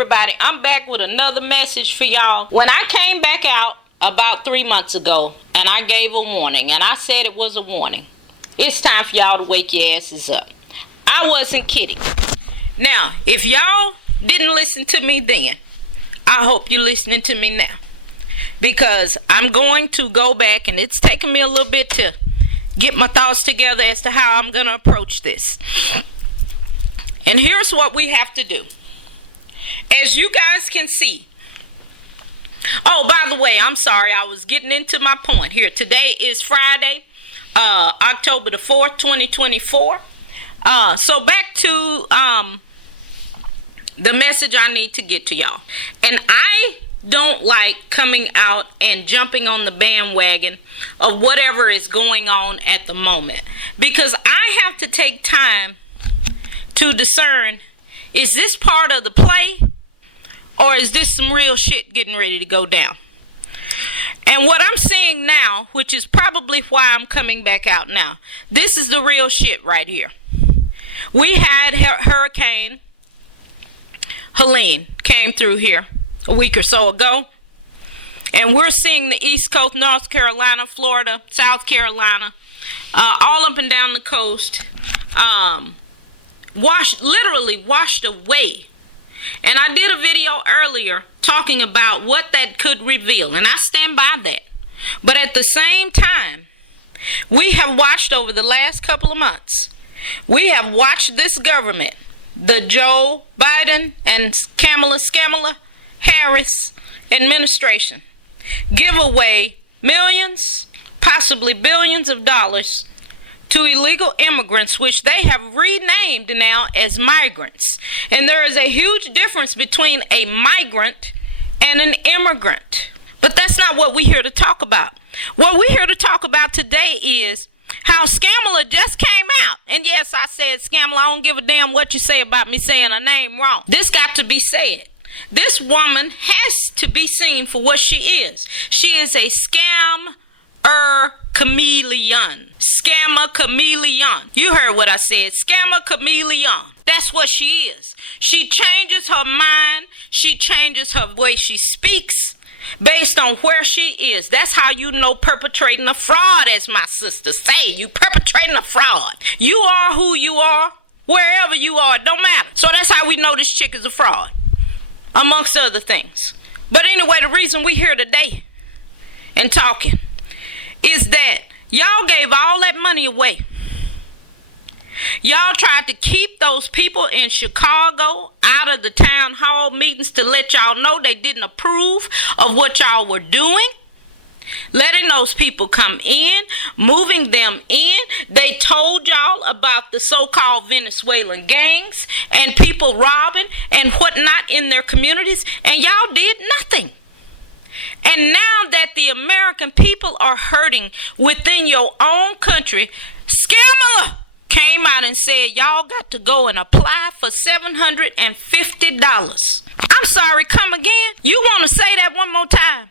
everybody, I'm back with another message for y'all. When I came back out about 3 months ago and I gave a warning and I said it was a warning, it's time for y'all to wake your asses up. I wasn't kidding. Now, if y'all didn't listen to me then, I hope you're listening to me now, because I'm going to go back, and it's taken me a little bit to get my thoughts together as to how I'm going to approach this. And here's what we have to do. As you guys can see, oh, by the way, I'm sorry, I was getting into my point here. Today is Friday, October the 4th, 2024. So back to the message I need to get to y'all. And I don't like coming out and jumping on the bandwagon of whatever is going on at the moment, because I have to take time to discern, is this part of the play or is this some real shit getting ready to go down? And what I'm seeing now, which is probably why I'm coming back out now, this is the real shit right here. We had Hurricane Helene came through here a week or so ago, and we're seeing the East Coast, North Carolina, Florida, South Carolina, all up and down the coast, literally washed away. And I did a video earlier talking about what that could reveal, and I stand by that. But at the same time, we have watched over the last couple of months, we have watched this government, the Joe Biden and Kamala Harris administration, give away millions, possibly billions of dollars to illegal immigrants, which they have renamed now as migrants. And there is a huge difference between a migrant and an immigrant. But that's not what we're here to talk about. What we're here to talk about today is how Scamala just came out. And yes, I said Scamala. I don't give a damn what you say about me saying her name wrong. This got to be said. This woman has to be seen for what she is. She is a chameleon. Scammer chameleon. You heard what I said. Scammer chameleon. That's what she is. She changes her mind. She changes her way she speaks based on where she is. That's how you know perpetrating a fraud, as my sisters say. You perpetrating a fraud. You are who you are, wherever you are. It don't matter. So that's how we know this chick is a fraud, amongst other things. But anyway, the reason we're here today and talking is that y'all gave all that money away. Y'all tried to keep those people in Chicago out of the town hall meetings to let y'all know they didn't approve of what y'all were doing. Letting those people come in, moving them in. They told y'all about the so-called Venezuelan gangs and people robbing and whatnot in their communities, and y'all did nothing. And now that the American people are hurting within your own country, Scamala came out and said y'all got to go and apply for $750. I'm sorry, come again? You want to say that one more time?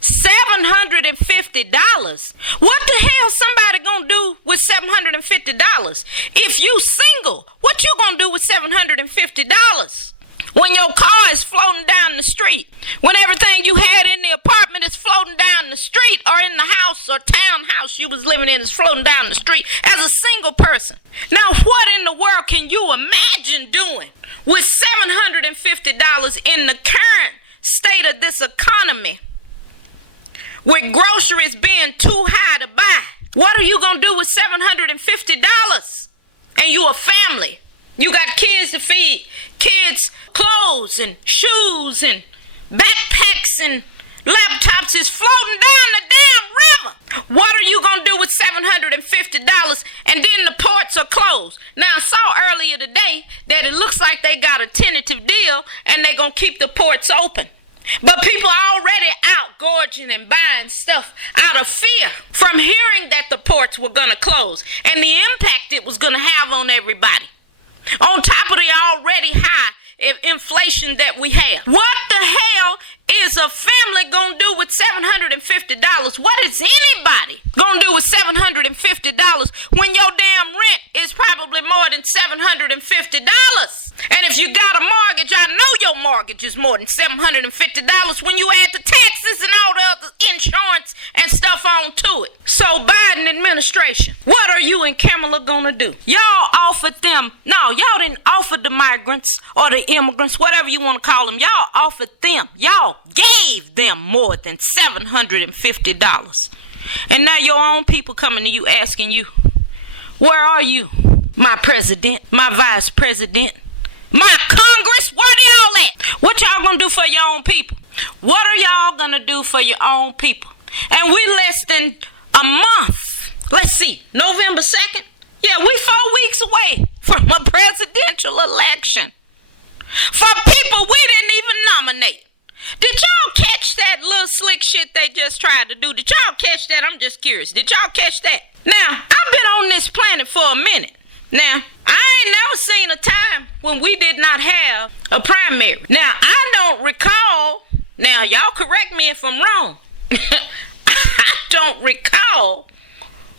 $750. What the hell somebody gonna do with $750? If you single, what you gonna do with $750? When your car is floating down the street, when everything you had in the apartment is floating down the street, or in the house or townhouse you was living in is floating down the street as a single person. Now, what in the world can you imagine doing with $750 in the current state of this economy, with groceries being too high to buy? What are you gonna do with $750? And you a family. You got kids to feed, kids clothes and shoes and backpacks and laptops is floating down the damn river. What are you gonna do with $750 and then the ports are closed? Now, I saw earlier today that it looks like they got a tentative deal and they gonna keep the ports open. But people are already out gorging and buying stuff out of fear from hearing that the ports were gonna close and the impact it was gonna have on everybody, on top of the already high inflation that we have. What the hell is a family gonna do with $750? What is anybody gonna do with $750 when your damn rent is probably more than $750? And if you got a mortgage, I know your mortgage is more than $750 when you add the taxes and all the other insurance and stuff on to it. So Biden administration, what are you and Kamala gonna do? Y'all offered them, no, y'all didn't offer the migrants or the immigrants, whatever you want to call them. Y'all offered them, y'all gave them more than $750. And now your own people coming to you asking you, where are you? My president, my vice president, my Congress, where y'all at? What y'all gonna do for your own people? What are y'all gonna do for your own people? And we less than a month. Let's see, November 2nd? Yeah, we 4 weeks away from a presidential election. For people we didn't even nominate. Did y'all catch that little slick shit they just tried to do? Did y'all catch that? I'm just curious. Did y'all catch that? Now, I've been on this planet for a minute. Now, I ain't never seen a time when we did not have a primary. Now, I don't recall, now y'all correct me if I'm wrong, I don't recall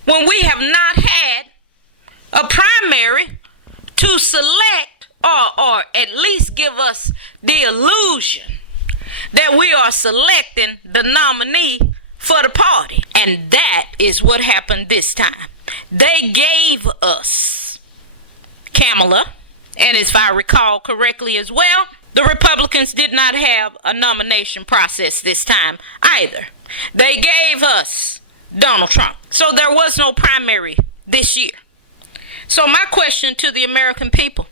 when we have not had a primary to select or at least give us the illusion that we are selecting the nominee for the party. And that is what happened this time. They gave us Kamala, and if I recall correctly as well, the Republicans did not have a nomination process this time either. They gave us Donald Trump. So there was no primary this year. So my question to the American people,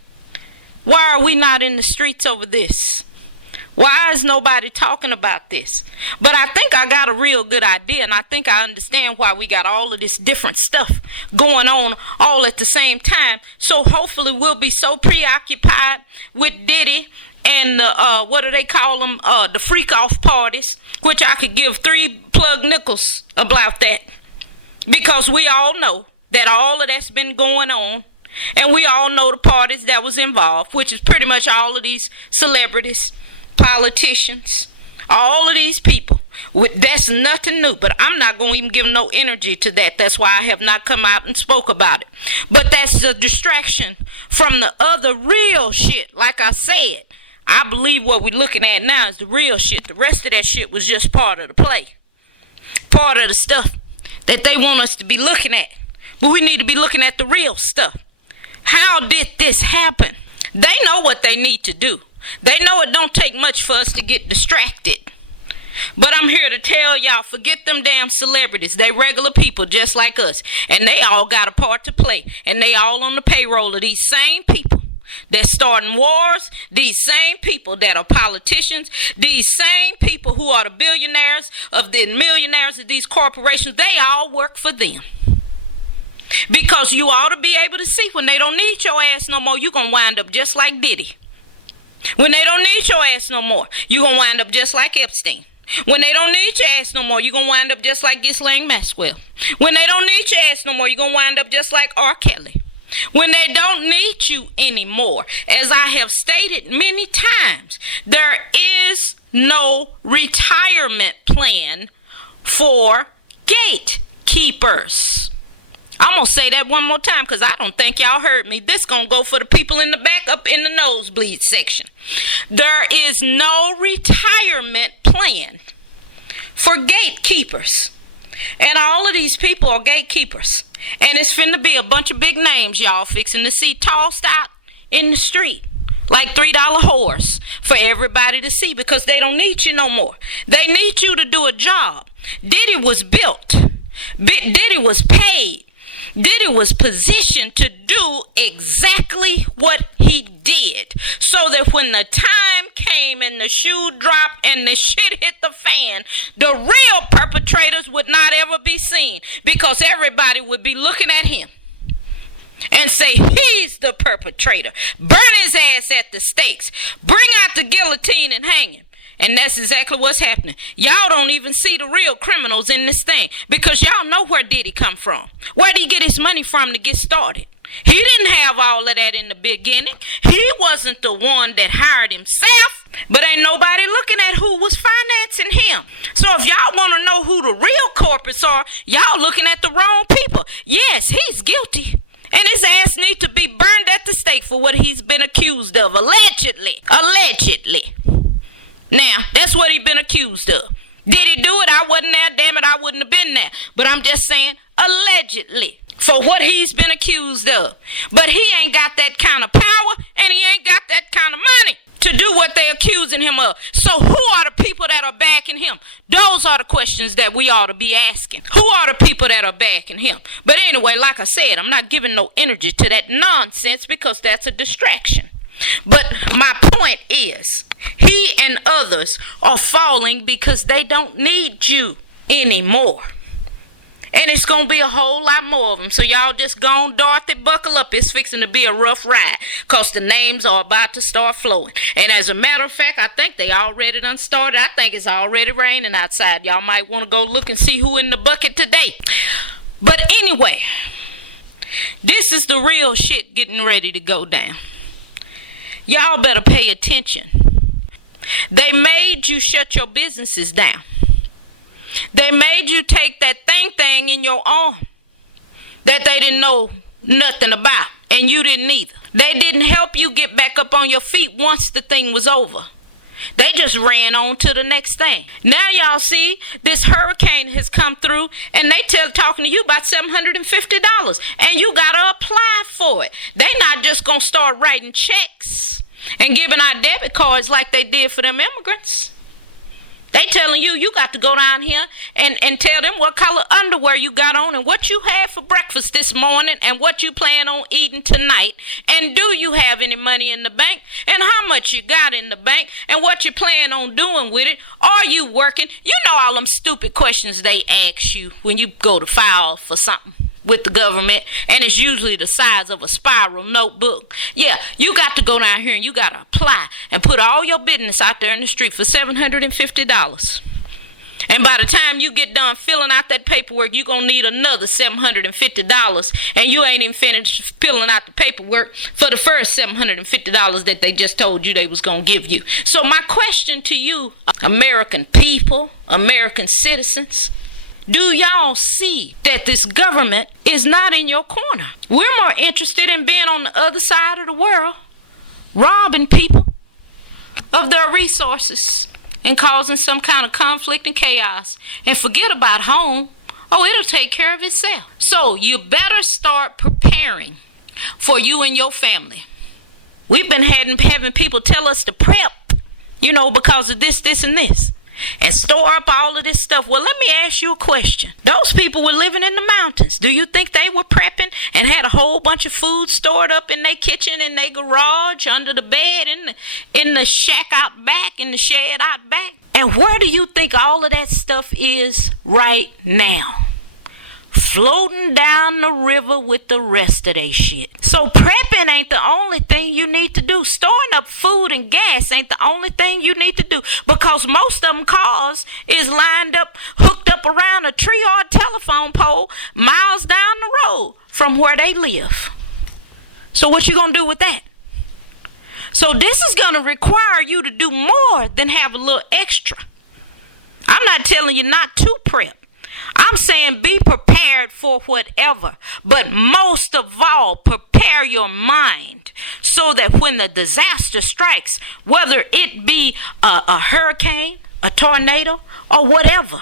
why are we not in the streets over this? Why is nobody talking about this? But I think I got a real good idea, and I think I understand why we got all of this different stuff going on all at the same time. So hopefully we'll be so preoccupied with Diddy and the, what do they call them, the freak-off parties, which I could give 3 plug nickels about that. Because we all know that all of that's been going on, and we all know the parties that was involved, which is pretty much all of these celebrities, politicians, all of these people. That's nothing new, but I'm not going to even give no energy to that. That's why I have not come out and spoke about it. But that's a distraction from the other real shit. Like I said, I believe what we're looking at now is the real shit. The rest of that shit was just part of the play, part of the stuff that they want us to be looking at. But we need to be looking at the real stuff. How did this happen? They know what they need to do. They know it don't take much for us to get distracted. But I'm here to tell y'all, forget them damn celebrities. They regular people just like us. And they all got a part to play. And they all on the payroll of these same people that's starting wars. These same people that are politicians. These same people who are the billionaires of the millionaires of these corporations. They all work for them. Because you ought to be able to see when they don't need your ass no more, you're going to wind up just like Diddy. When they don't need your ass no more, you're going to wind up just like Epstein. When they don't need your ass no more, you're going to wind up just like Ghislaine Maxwell. When they don't need your ass no more, you're going to wind up just like R. Kelly. When they don't need you anymore, as I have stated many times, there is no retirement plan for gatekeepers. I'm going to say that one more time because I don't think y'all heard me. This going to go for the people in the back up in the nosebleed section. There is no retirement plan for gatekeepers. And all of these people are gatekeepers. And it's finna be a bunch of big names y'all fixing to see tossed out in the street. Like $3 whores for everybody to see because they don't need you no more. They need you to do a job. Diddy was built. Diddy was paid. Diddy was positioned to do exactly what he did so that when the time came and the shoe dropped and the shit hit the fan, the real perpetrators would not ever be seen because everybody would be looking at him and say he's the perpetrator. Burn his ass at the stakes. Bring out the guillotine and hang him. And that's exactly what's happening. Y'all don't even see the real criminals in this thing because y'all know where Diddy come from. Where did he get his money from to get started? He didn't have all of that in the beginning. He wasn't the one that hired himself. But ain't nobody looking at who was financing him. So if y'all want to know who the real corporates are, y'all looking at the wrong people. Yes, he's guilty. And his ass needs to be burned at the stake for what he's been accused of. Allegedly. Now, that's what he been accused of. Did he do it? I wasn't there. Damn it, I wouldn't have been there. But I'm just saying, allegedly, for what he's been accused of. But he ain't got that kind of power, and he ain't got that kind of money to do what they accusing him of. So who are the people that are backing him? Those are the questions that we ought to be asking. Who are the people that are backing him? But anyway, like I said, I'm not giving no energy to that nonsense because that's a distraction. But my point is, he and others are falling because they don't need you anymore. And it's going to be a whole lot more of them. So y'all just go on, Dorothy, buckle up. It's fixing to be a rough ride because the names are about to start flowing. And as a matter of fact, I think they already done started. I think it's already raining outside. Y'all might want to go look and see who in the bucket today. But anyway, this is the real shit getting ready to go down. Y'all better pay attention. They made you shut your businesses down. They made you take that thing in your arm that they didn't know nothing about, and you didn't either. They didn't help you get back up on your feet once the thing was over. They just ran on to the next thing. Now y'all see this hurricane has come through, and they talking to you about $750, and you gotta apply for it. They not just gonna start writing checks and giving out debit cards like they did for them immigrants. They telling you, you got to go down here and tell them what color underwear you got on and what you had for breakfast this morning and what you plan on eating tonight. And do you have any money in the bank? And how much you got in the bank? And what you plan on doing with it? Are you working? You know all them stupid questions they ask you when you go to file for something with the government, and it's usually the size of a spiral notebook. Yeah, you got to go down here and you got to apply and put all your business out there in the street for $750. And by the time you get done filling out that paperwork, you're going to need another $750, and you ain't even finished filling out the paperwork for the first $750 that they just told you they was going to give you. So my question to you, American people, American citizens, do y'all see that this government is not in your corner? We're more interested in being on the other side of the world, robbing people of their resources and causing some kind of conflict and chaos. And forget about home. Oh, it'll take care of itself. So you better start preparing for you and your family. We've been having people tell us to prep, because of this, and this. And store up all of this stuff. Well, let me ask you a question. Those people were living in the mountains. Do you think they were prepping and had a whole bunch of food stored up in their kitchen, in their garage, under the bed, in the shack out back, in the shed out back? And where do you think all of that stuff is right now? Floating down the river with the rest of they shit. So prepping ain't the only thing you need to do. Storing up food and gas ain't the only thing you need to do, because most of them cars is lined up, hooked up around a tree or a telephone pole miles down the road from where they live. So what you gonna do with that? So this is gonna require you to do more than have a little extra. I'm not telling you not to prep. I'm saying be prepared for whatever, but most of all, prepare your mind so that when the disaster strikes, whether it be a hurricane, a tornado, or whatever,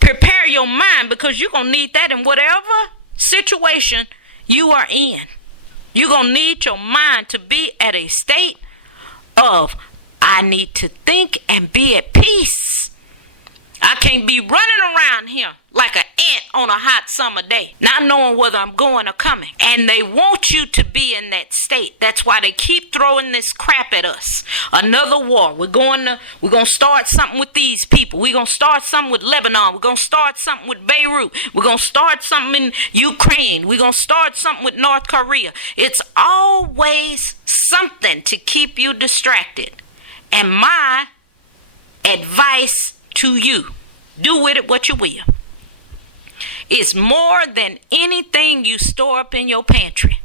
prepare your mind, because you're going to need that in whatever situation you are in. You're going to need your mind to be at a state of, I need to think and be at peace. I can't be running around here like an ant on a hot summer day, not knowing whether I'm going or coming. And they want you to be in that state. That's why they keep throwing this crap at us. Another war. We're going to start something with these people. We're going to start something with Lebanon. We're going to start something with Beirut. We're going to start something in Ukraine. We're going to start something with North Korea. It's always something to keep you distracted. And my advice to you, do with it what you will. It's more than anything you store up in your pantry.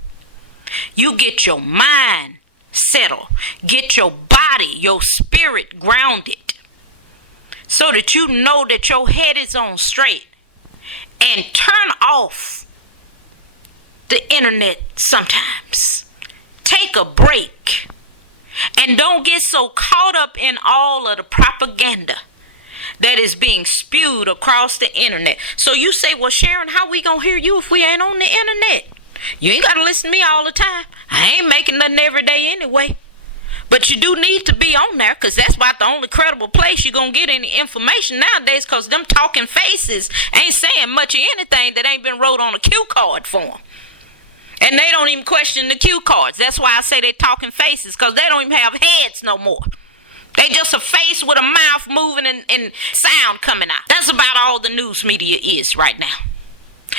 You get your mind settled. Get your body, your spirit grounded, so that you know that your head is on straight. And turn off the internet sometimes. Take a break. And don't get so caught up in all of the propaganda that is being spewed across the internet. So you say, well, Sharon, how we gonna hear you if we ain't on the internet? You ain't gotta listen to me all the time. I ain't making nothing every day anyway. But you do need to be on there, because that's about the only credible place you're gonna get any information nowadays, because them talking faces ain't saying much of anything that ain't been wrote on a cue card for them. And they don't even question the cue cards. That's why I say they talking faces, because they don't even have heads no more. They just a face with a mouth moving and sound coming out. That's about all the news media is right now.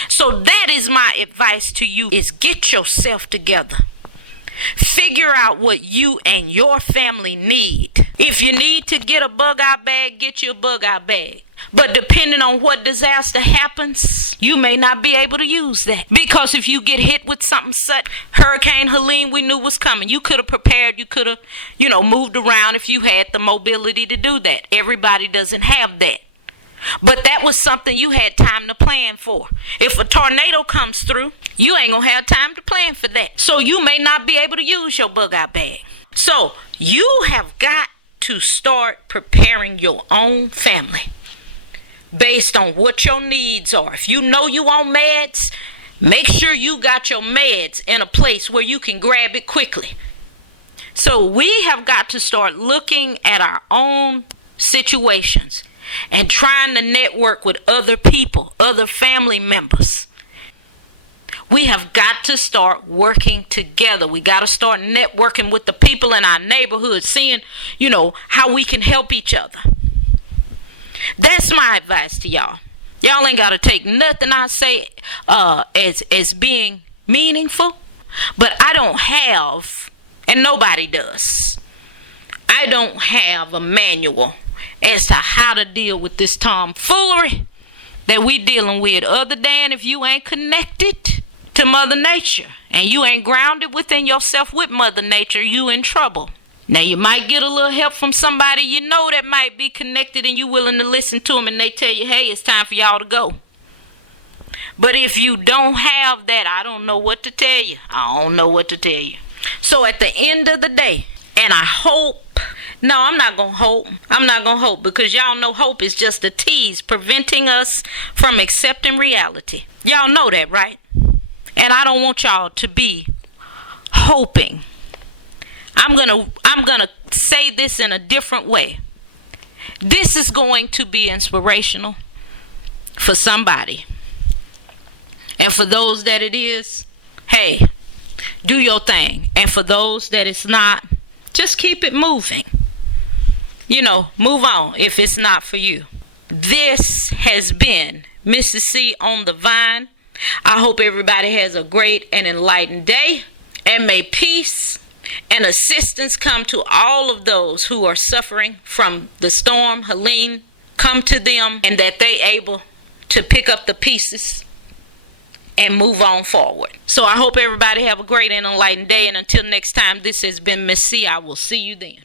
So that is my advice to you, is get yourself together. Figure out what you and your family need. If you need to get a bug-out bag, get you a bug-out bag. But depending on what disaster happens, you may not be able to use that. Because if you get hit with something such, Hurricane Helene, we knew was coming. You could have prepared. You could have, moved around if you had the mobility to do that. Everybody doesn't have that. But that was something you had time to plan for. If a tornado comes through, you ain't gonna have time to plan for that. So you may not be able to use your bug-out bag. So you have got to start preparing your own family based on what your needs are. If you know you on meds, make sure you got your meds in a place where you can grab it quickly. So we have got to start looking at our own situations and trying to network with other people, other family members. We have got to start working together. We got to start networking with the people in our neighborhood, seeing, how we can help each other. That's my advice to y'all. Y'all ain't got to take nothing I say as being meaningful, but I don't have, and nobody does, I don't have a manual as to how to deal with this tomfoolery that we dealing with, other than if you ain't connected to Mother Nature and you ain't grounded within yourself with Mother Nature, you in trouble. Now you might get a little help from somebody that might be connected and you willing to listen to them, and they tell you, hey, it's time for y'all to go. But if you don't have that, I don't know what to tell you. So at the end of the day, and I hope, no, I'm not going to hope, because y'all know hope is just a tease preventing us from accepting reality. Y'all know that, right? And I don't want y'all to be hoping. I'm going to say this in a different way. This is going to be inspirational for somebody. And for those that it is, hey, do your thing. And for those that it's not, just keep it moving. Move on if it's not for you. This has been Mrs. C on the Vine. I hope everybody has a great and enlightened day. And may peace and assistance come to all of those who are suffering from the storm Helene. Come to them, and that they able to pick up the pieces and move on forward. So I hope everybody have a great and enlightened day. And until next time, this has been Miss C. I will see you then.